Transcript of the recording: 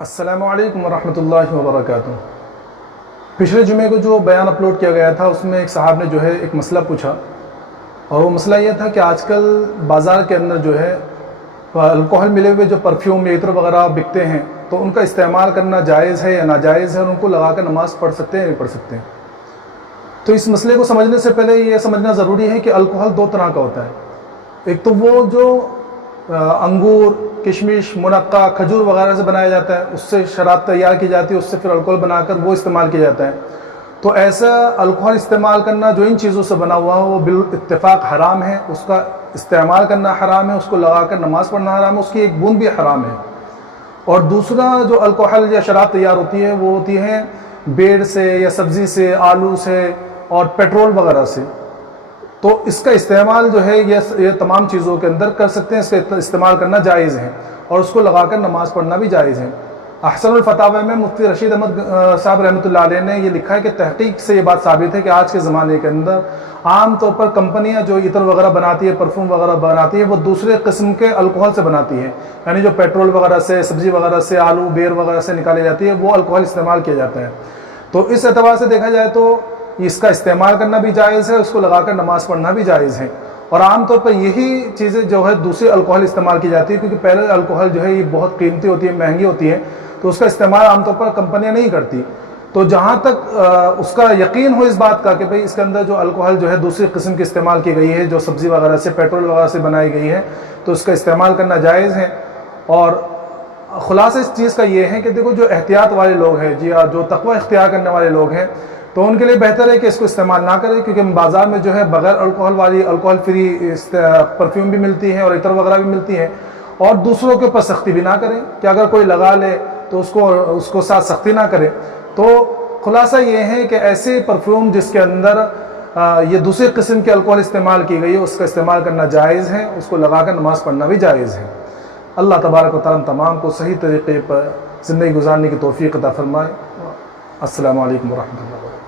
السلام علیکم ورحمۃ اللہ وبرکاتہ۔ پچھلے جمعے کو جو بیان اپلوڈ کیا گیا تھا اس میں ایک صاحب نے جو ہے ایک مسئلہ پوچھا، اور وہ مسئلہ یہ تھا کہ آج کل بازار کے اندر جو ہے الکوہل ملے ہوئے جو پرفیوم عطر وغیرہ بکتے ہیں، تو ان کا استعمال کرنا جائز ہے یا ناجائز ہے، اور ان کو لگا کر نماز پڑھ سکتے ہیں یا نہیں پڑھ سکتے ہیں۔ تو اس مسئلے کو سمجھنے سے پہلے یہ سمجھنا ضروری ہے کہ الکوہل دو طرح کا ہوتا ہے۔ ایک تو وہ جو انگور، کشمش، منقع، کھجور وغیرہ سے بنایا جاتا ہے، اس سے شراب تیار کی جاتی ہے، اس سے پھر الکوہل بنا کر وہ استعمال کیا جاتا ہے۔ تو ایسا الکوہل استعمال کرنا جو ان چیزوں سے بنا ہوا ہو وہ بالاتفاق حرام ہے، اس کا استعمال کرنا حرام ہے، اس کو لگا کر نماز پڑھنا حرام ہے، اس کی ایک بوند بھی حرام ہے۔ اور دوسرا جو الکوہل یا شراب تیار ہوتی ہے وہ ہوتی ہے بیڑ سے یا سبزی سے، آلو سے اور پیٹرول وغیرہ سے۔ تو اس کا استعمال جو ہے یہ تمام چیزوں کے اندر کر سکتے ہیں، اس کا استعمال کرنا جائز ہے، اور اس کو لگا کر نماز پڑھنا بھی جائز ہے۔ احسن الفتاوی میں مفتی رشید احمد صاحب رحمۃ اللہ علیہ نے یہ لکھا ہے کہ تحقیق سے یہ بات ثابت ہے کہ آج کے زمانے کے اندر عام طور پر کمپنیاں جو عطر وغیرہ بناتی ہے، پرفیوم وغیرہ بناتی ہے، وہ دوسرے قسم کے الکوہل سے بناتی ہے، یعنی جو پیٹرول وغیرہ سے، سبزی وغیرہ سے، آلو بیر وغیرہ سے نکالی جاتی ہے، وہ الکوہل استعمال کیا جاتا ہے۔ تو اس اعتبار سے دیکھا جائے تو اس کا استعمال کرنا بھی جائز ہے، اس کو لگا کر نماز پڑھنا بھی جائز ہے۔ اور عام طور پر یہی چیزیں جو ہے دوسری الکوہل استعمال کی جاتی ہے، کیونکہ پہلے الکوہل جو ہے یہ بہت قیمتی ہوتی ہے، مہنگی ہوتی ہے، تو اس کا استعمال عام طور پر کمپنیاں نہیں کرتی۔ تو جہاں تک اس کا یقین ہو اس بات کا کہ بھئی اس کے اندر جو الکوہل جو ہے دوسری قسم کی استعمال کی گئی ہے، جو سبزی وغیرہ سے، پیٹرول وغیرہ سے بنائی گئی ہے، تو اس کا استعمال کرنا جائز ہے۔ اور خلاصہ اس چیز کا یہ ہے کہ دیکھو جو احتیاط والے لوگ ہیں، جو تقوی اختیار کرنے والے لوگ ہیں، تو ان کے لیے بہتر ہے کہ اس کو استعمال نہ کریں، کیونکہ بازار میں جو ہے بغیر الکوہل والی الکوہل فری پرفیوم بھی ملتی ہے اور عطر وغیرہ بھی ملتی ہے۔ اور دوسروں کے اوپر سختی بھی نہ کریں کہ اگر کوئی لگا لے تو اس کو ساتھ سختی نہ کریں۔ تو خلاصہ یہ ہے کہ ایسے پرفیوم جس کے اندر یہ دوسری قسم کے الکوہل استعمال کی گئی ہے، اس کا استعمال کرنا جائز ہے، اس کو لگا کر نماز پڑھنا بھی جائز ہے۔ اللہ تبارک و تعالیٰ تمام کو صحیح طریقے پر زندگی گزارنے کی توفیق عطا فرمائے۔ السلام علیکم ورحمۃ اللہ وبرکاتہ۔